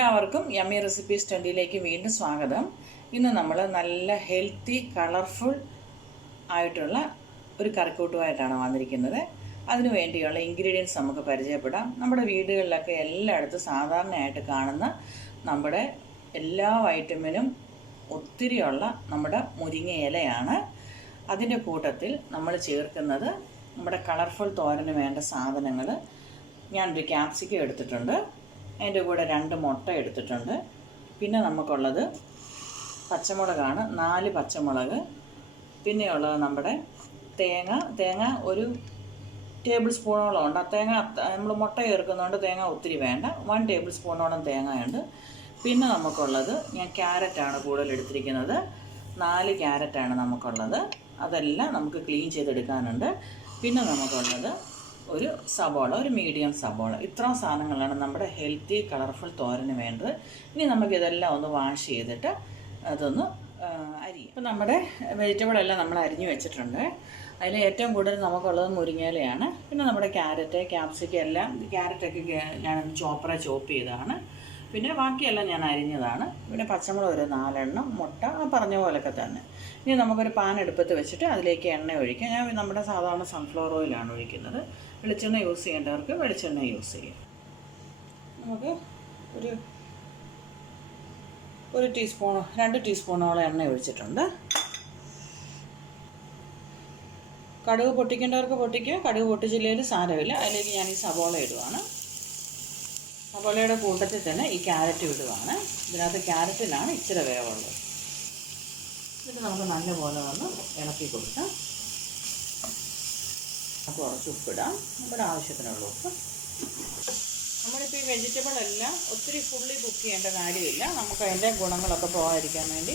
എല്ലാവർക്കും yummy recipes 20ലേക്ക് വീണ്ടും സ്വാഗതം. ഇന്ന് നമ്മൾ നല്ല ഹെൽത്തി കളർഫുൾ ആയിട്ടുള്ള ഒരു കറിക്കൂട്ടുമായിട്ടാണ് വന്നിരിക്കുന്നത്. അതിനു വേണ്ടിയുള്ള ഇൻഗ്രീഡിയൻസ് നമുക്ക് പരിചയപ്പെടാം. നമ്മുടെ വീടുകളിലൊക്കെ എല്ലായിടത്തും സാധാരണയായിട്ട് കാണുന്ന നമ്മുടെ എല്ലാ വൈറ്റമിനും ഒത്തിരിയുള്ള നമ്മുടെ മുരിങ്ങ ഇലയാണ്. അതിൻ്റെ കൂട്ടത്തിൽ നമ്മൾ ചേർക്കുന്നത് നമ്മുടെ കളർഫുൾ തോരന് വേണ്ട സാധനങ്ങൾ. ഞാനൊരു ക്യാപ്സിക്കം എടുത്തിട്ടുണ്ട്, അതിൻ്റെ കൂടെ 2 മുട്ട എടുത്തിട്ടുണ്ട്. പിന്നെ നമുക്കുള്ളത് പച്ചമുളകാണ്, 4 പച്ചമുളക്. പിന്നെയുള്ളത് നമ്മുടെ തേങ്ങ ഒരു ടേബിൾ സ്പൂണോളം ഉണ്ട്. തേങ്ങ നമ്മൾ മുട്ട ചേർക്കുന്നതുകൊണ്ട് തേങ്ങ ഒത്തിരി വേണ്ട, 1 ടേബിൾ സ്പൂണോളം തേങ്ങയുണ്ട്. പിന്നെ നമുക്കുള്ളത് ഞാൻ ക്യാരറ്റാണ് കൂടുതൽ എടുത്തിരിക്കുന്നത്, 4 ക്യാരറ്റാണ് നമുക്കുള്ളത്. അതെല്ലാം നമുക്ക് ക്ലീൻ ചെയ്തെടുക്കാനുണ്ട്. പിന്നെ നമുക്കുള്ളത് ഒരു സബോള, ഒരു മീഡിയം സബോള. ഇത്രയും സാധനങ്ങളാണ് നമ്മുടെ ഹെൽത്തി കളർഫുൾ തോരന് വേണ്ടത്. ഇനി നമുക്കിതെല്ലാം ഒന്ന് വാഷ് ചെയ്തിട്ട് അതൊന്ന് അരിയും. ഇപ്പം നമ്മുടെ വെജിറ്റബിളെല്ലാം നമ്മൾ അരിഞ്ഞു വെച്ചിട്ടുണ്ട്. അതിൽ ഏറ്റവും കൂടുതൽ നമുക്കുള്ളത് മുരിങ്ങയിലയാണ്. പിന്നെ നമ്മുടെ ക്യാപ്സിക്കം എല്ലാം, ക്യാരറ്റൊക്കെ ഞാൻ ചോപ്പ് ചെയ്തതാണ്. പിന്നെ ബാക്കിയെല്ലാം ഞാൻ അരിഞ്ഞതാണ്. പിന്നെ പച്ചമുളക് ഒരു 4 എണ്ണം, മുട്ട പറഞ്ഞ പോലൊക്കെ തന്നെ. ഇനി നമുക്കൊരു പാൻ എടുപ്പത്ത് വെച്ചിട്ട് അതിലേക്ക് എണ്ണ ഒഴിക്കാം. ഞാൻ നമ്മുടെ സാധാരണ സൺഫ്ലവർ ഓയിലാണ് ഒഴിക്കുന്നത്. വെളിച്ചെണ്ണ യൂസ് ചെയ്യേണ്ടവർക്ക് വെളിച്ചെണ്ണ യൂസ് ചെയ്യാം. നമുക്ക് ഒരു ടീസ്പൂൺ 2 ടീസ്പൂണോളം എണ്ണ ഒഴിച്ചിട്ടുണ്ട്. കടുക് പൊട്ടിക്കേണ്ടവർക്ക് പൊട്ടിക്കുക, കടുക് പൊട്ടിച്ചില്ലെങ്കിൽ സാരമില്ല. അതിലേക്ക് ഞാൻ ഈ സവോള ഇടുവാണ്. സവോളയുടെ കൂട്ടത്തിൽ തന്നെ ഈ ക്യാരറ്റ് ഇടുവാണ്. ഇതിനകത്ത് ക്യാരറ്റിലാണ് ഇച്ചിരി വേവുള്ളത്. എന്നിട്ട് നമുക്ക് നല്ലപോലെ ഒന്ന് ഇളക്കി കൊടുക്കാം. കുറച്ച് ഉപ്പിടാം, നമ്മുടെ ആവശ്യത്തിനുള്ള ഉപ്പ്. നമ്മളിപ്പോൾ ഈ വെജിറ്റബിളെല്ലാം ഒത്തിരി ഫുള്ളി കുക്ക് ചെയ്യേണ്ട കാര്യമില്ല. നമുക്ക് അതിൻ്റെ ഗുണങ്ങളൊക്കെ പോകാതിരിക്കാൻ വേണ്ടി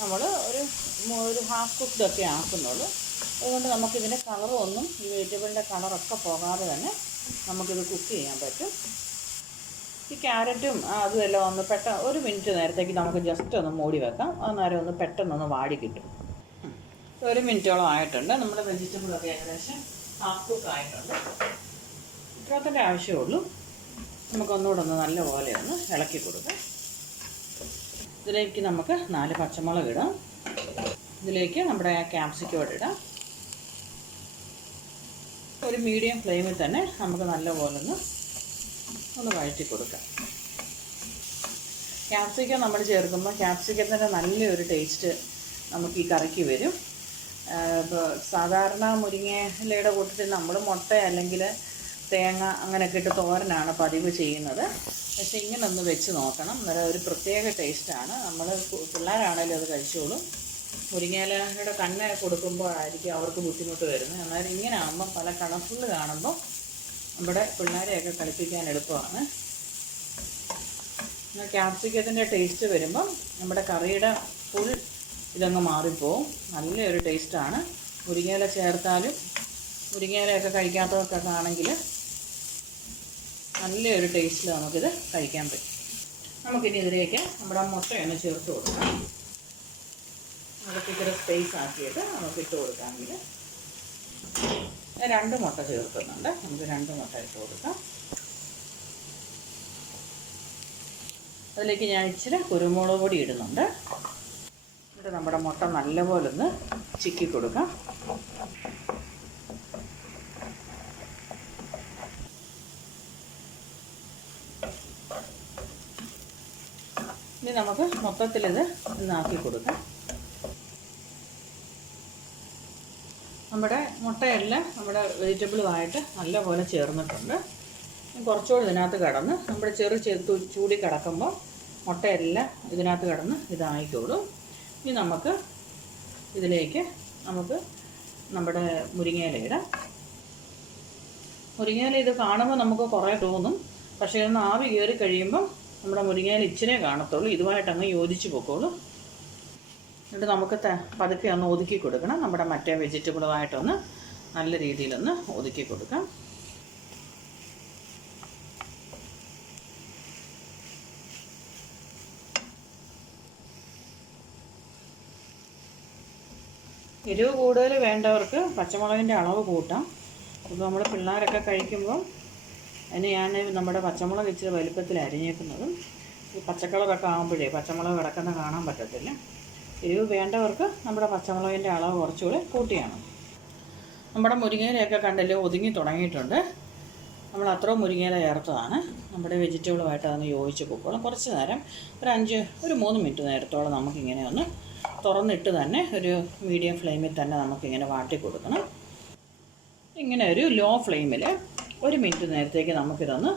നമ്മൾ ഒരു ഹാഫ് കുക്ക്ഡൊക്കെ ആക്കുന്നുള്ളൂ. അതുകൊണ്ട് നമുക്കിതിൻ്റെ കളറൊന്നും, ഈ വെജിറ്റബിളിൻ്റെ കളറൊക്കെ പോകാതെ തന്നെ നമുക്കിത് കുക്ക് ചെയ്യാൻ പറ്റും. ഈ ക്യാരറ്റും അതും എല്ലാം ഒന്ന് ഒരു മിനിറ്റ് നേരത്തേക്ക് നമുക്ക് ജസ്റ്റ് ഒന്ന് മൂടി വെക്കാം. അന്നേരം ഒന്ന് പെട്ടെന്നൊന്ന് വാടി കിട്ടും. 1 മിനിറ്റോളം ആയിട്ടുണ്ട്. നമ്മുടെ വെജിറ്റബിളൊക്കെ ഏകദേശം ഹാഫ് കുക്ക് ആയിട്ടുണ്ട്. ഇത്രത്തിൻ്റെ ആവശ്യമുള്ളൂ. നമുക്കൊന്നുകൂടെ ഒന്ന് നല്ലപോലെ ഒന്ന് ഇളക്കി കൊടുക്കാം. ഇതിലേക്ക് നമുക്ക് 4 പച്ചമുളക് ഇടാം. ഇതിലേക്ക് നമ്മുടെ ക്യാപ്സിക്കം ഇടാം. ഒരു മീഡിയം ഫ്ലെയിമിൽ തന്നെ നമുക്ക് നല്ലപോലെ ഒന്ന് വഴറ്റി കൊടുക്കാം. ക്യാപ്സിക്കം നമ്മൾ ചേർക്കുമ്പോൾ ക്യാപ്സിക്കത്തിൻ്റെ നല്ലൊരു ടേസ്റ്റ് നമുക്ക് ഈ കറിക്ക് വരും. ഇപ്പോൾ സാധാരണ മുരിങ്ങയിലയുടെ കൂട്ടത്തിൽ നമ്മൾ മുട്ട അല്ലെങ്കിൽ തേങ്ങ അങ്ങനെയൊക്കെ ഇട്ട് തോരനാണ് പതിവ് ചെയ്യുന്നത്. പക്ഷേ ഇങ്ങനെ ഒന്ന് വെച്ച് നോക്കണം, അന്നേരം ഒരു പ്രത്യേക ടേസ്റ്റാണ്. നമ്മൾ പിള്ളേരാണെങ്കിലും അത് കഴിച്ചോളും. മുരിങ്ങയിലയുടെ കണ്ണ് കൊടുക്കുമ്പോഴായിരിക്കും അവർക്ക് ബുദ്ധിമുട്ട് വരുന്നത്. എന്നാൽ ഇങ്ങനെ ആകുമ്പോൾ പല കളർഫുള്ള് കാണുമ്പോൾ നമ്മുടെ പിള്ളേരെയൊക്കെ കളിപ്പിക്കാൻ എളുപ്പമാണ്. ക്യാപ്സിക്കത്തിൻ്റെ ടേസ്റ്റ് വരുമ്പം നമ്മുടെ കറിയുടെ ഫുൾ ഇതങ്ങ് മാറിപ്പോവും. നല്ലൊരു ടേസ്റ്റാണ്. മുരിങ്ങയില ചേർത്താലും മുരിങ്ങയിലയൊക്കെ കഴിക്കാത്തവർക്കൊക്കെ ആണെങ്കിൽ നല്ലൊരു ടേസ്റ്റിൽ നമുക്കിത് കഴിക്കാൻ പറ്റും. നമുക്കിനി ഇതിലേക്ക് നമ്മുടെ മുട്ടയൊന്ന് ചേർത്ത് കൊടുക്കാം. നമുക്കിത്ര സ്പേസ് ആക്കിയിട്ട് നമുക്ക് ഇട്ട് കൊടുക്കാമെങ്കിൽ 2 മുട്ട ചേർക്കുന്നുണ്ട്. നമുക്ക് 2 മുട്ട ഇട്ട് കൊടുക്കാം. അതിലേക്ക് ഞാൻ ഇച്ചിരി കുരുമുളക് പൊടി ഇടുന്നുണ്ട്. എന്നിട്ട് നമ്മുടെ മുട്ട നല്ലപോലെ ഒന്ന് ചിക്കി കൊടുക്കാം. ഇനി നമുക്ക് മൊത്തത്തിലിത് ഒന്നാക്കി കൊടുക്കാം. നമ്മുടെ മുട്ടയെല്ലാം നമ്മുടെ വെജിറ്റബിളുമായിട്ട് നല്ലപോലെ ചേർന്നിട്ടുണ്ട്. കുറച്ചുകൂടി ഇതിനകത്ത് കിടന്ന് നമ്മുടെ ചൂടി കിടക്കുമ്പോൾ മുട്ടയെല്ലാം ഇതിനകത്ത് കിടന്ന് ഇതായിക്കോളും. ഇനി നമുക്ക് ഇതിലേക്ക് നമ്മുടെ മുരിങ്ങയില ഇടാം. മുരിങ്ങയില ഇത് കാണുമ്പോൾ നമുക്ക് കുറേ തോന്നും, പക്ഷേ ഒന്ന് ആവി കയറി കഴിയുമ്പം നമ്മുടെ മുരിങ്ങയില ഇച്ചിരി കാണത്തുള്ളൂ. ഇതുമായിട്ടങ്ങ് യോജിച്ച് പോക്കോളൂ. എന്നിട്ട് നമുക്ക് പതുക്കെ ഒന്ന് ഒതുക്കി കൊടുക്കണം. നമ്മുടെ മറ്റേ വെജിറ്റബിളുമായിട്ടൊന്ന് നല്ല രീതിയിലൊന്ന് ഒതുക്കി കൊടുക്കാം. എരിവ് കൂടുതൽ വേണ്ടവർക്ക് പച്ചമുളകിൻ്റെ അളവ് കൂട്ടാം. ഇപ്പോൾ നമ്മൾ പിള്ളേരൊക്കെ കഴിക്കുമ്പോൾ അതിന് ഞാൻ നമ്മുടെ പച്ചമുളക് ഇച്ചിരി വലുപ്പത്തിൽ അരിഞ്ഞേക്കുന്നതും ഈ പച്ചക്കളറൊക്കെ ആകുമ്പോഴേ പച്ചമുളക് കിടക്കുന്ന കാണാൻ പറ്റത്തില്ല. എരിവ് വേണ്ടവർക്ക് നമ്മുടെ പച്ചമുളകിൻ്റെ അളവ് കുറച്ചുകൂടി കൂട്ടിയാണ്. നമ്മുടെ മുരിങ്ങയിലയൊക്കെ കണ്ടല്ലോ ഒതുങ്ങി തുടങ്ങിയിട്ടുണ്ട്. നമ്മൾ അത്രയും മുരിങ്ങയില ചേർത്തതാണ്. നമ്മുടെ വെജിറ്റബിളുമായിട്ട് അതൊന്ന് യോജിച്ച് പൊക്കോളും. കുറച്ച് നേരം ഒരു 3 മിനിറ്റ് നേരത്തോളം നമുക്കിങ്ങനെ ഒന്ന് തുറന്നിട്ട് തന്നെ ഒരു മീഡിയം ഫ്ലെയിമിൽ തന്നെ നമുക്കിങ്ങനെ വാട്ടി കൊടുക്കണം. ഇങ്ങനെ ഒരു ലോ ഫ്ലെയിമിൽ 1 മിനിറ്റ് നേരത്തേക്ക് നമുക്കിതൊന്ന്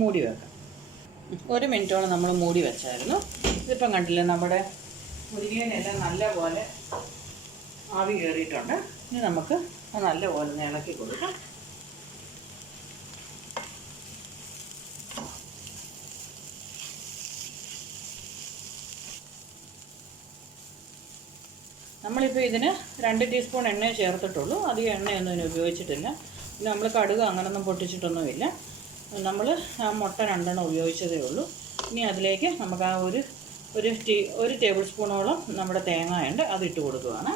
മൂടി വെക്കാം. 1 മിനിറ്റോളം നമ്മൾ മൂടി വെച്ചായിരുന്നു. ഇതിപ്പം കണ്ടില്ലേ നമ്മുടെ മുരിങ്ങയിലെല്ലാം നല്ലപോലെ ആവി കയറിയിട്ടുണ്ട്. ഇനി നമുക്ക് നല്ലപോലെ ഒന്ന് ഇളക്കി കൊടുക്കാം. നമ്മളിപ്പോൾ ഇതിന് 2 ടീസ്പൂൺ എണ്ണ ചേർത്തിട്ടുള്ളൂ. അധികം എണ്ണയൊന്നും ഇതിന് ഉപയോഗിച്ചിട്ടില്ല. പിന്നെ നമ്മൾ കടുക് അങ്ങനൊന്നും പൊട്ടിച്ചിട്ടൊന്നുമില്ല. നമ്മൾ ആ മുട്ട 2 ഉപയോഗിച്ചതേ ഉള്ളൂ. ഇനി അതിലേക്ക് നമുക്ക് ആ ഒരു ടേബിൾ സ്പൂണോളം നമ്മുടെ തേങ്ങയുണ്ട്, അതിട്ട് കൊടുക്കുകയാണ്.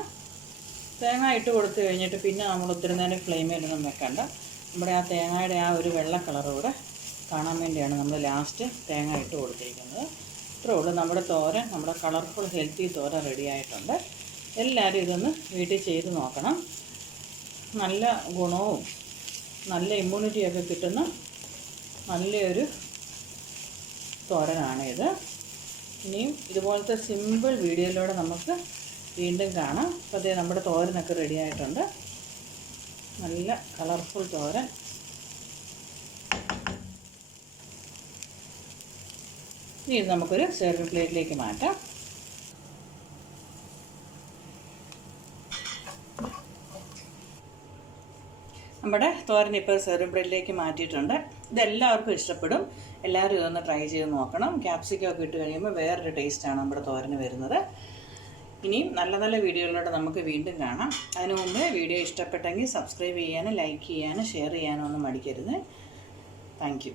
തേങ്ങ ഇട്ട് കൊടുത്തു കഴിഞ്ഞിട്ട് പിന്നെ നമ്മൾ ഒത്തിരി നേരം ഫ്ലെയിമിലൊന്നും വെക്കണ്ട. നമ്മുടെ ആ തേങ്ങയുടെ ആ ഒരു വെള്ള കളർ കൂടെ കാണാൻ വേണ്ടിയാണ് നമ്മൾ ലാസ്റ്റ് തേങ്ങ ഇട്ട് കൊടുത്തിരിക്കുന്നത്. ഇത്രേ ഉള്ളൂ. നമ്മുടെ തോരൻ, നമ്മുടെ കളർഫുൾ ഹെൽത്തി തോരൻ റെഡി ആയിട്ടുണ്ട്. എല്ലാവരും ഇതൊന്ന് വീട്ടിൽ ചെയ്ത് നോക്കണം. നല്ല ഗുണവും നല്ല ഇമ്മ്യൂണിറ്റിയൊക്കെ കിട്ടുന്ന നല്ലൊരു തോരനാണിത്. ഇനിയും ഇതുപോലത്തെ സിമ്പിൾ വീഡിയോയിലൂടെ നമുക്ക് വീണ്ടും കാണാം. അപ്പോൾ അതേ നമ്മുടെ തോരനൊക്കെ റെഡി ആയിട്ടുണ്ട്. നല്ല കളർഫുൾ തോരൻ. ഇനി ഇത് നമുക്കൊരു സെർവിങ് പ്ലേറ്റിലേക്ക് മാറ്റാം. നമ്മുടെ തോരൻ ഇപ്പോൾ സെർവിങ് പ്ലേറ്റിലേക്ക് മാറ്റിയിട്ടുണ്ട്. ഇതെല്ലാവർക്കും ഇഷ്ടപ്പെടും. എല്ലാവരും ഇതൊന്ന് ട്രൈ ചെയ്ത് നോക്കണം. ക്യാപ്സിക്കം ഒക്കെ ഇട്ട് കഴിയുമ്പോൾ വേറൊരു ടേസ്റ്റാണ് നമ്മുടെ തോരന് വരുന്നത്. ഇനിയും നല്ല നല്ല വീഡിയോകളിലൂടെ നമുക്ക് വീണ്ടും കാണാം. അതിനു മുമ്പ് വീഡിയോ ഇഷ്ടപ്പെട്ടെങ്കിൽ സബ്സ്ക്രൈബ് ചെയ്യാനും ലൈക്ക് ചെയ്യാനും ഷെയർ ചെയ്യാനും ഒന്നും മടിക്കരുത്. Thank you.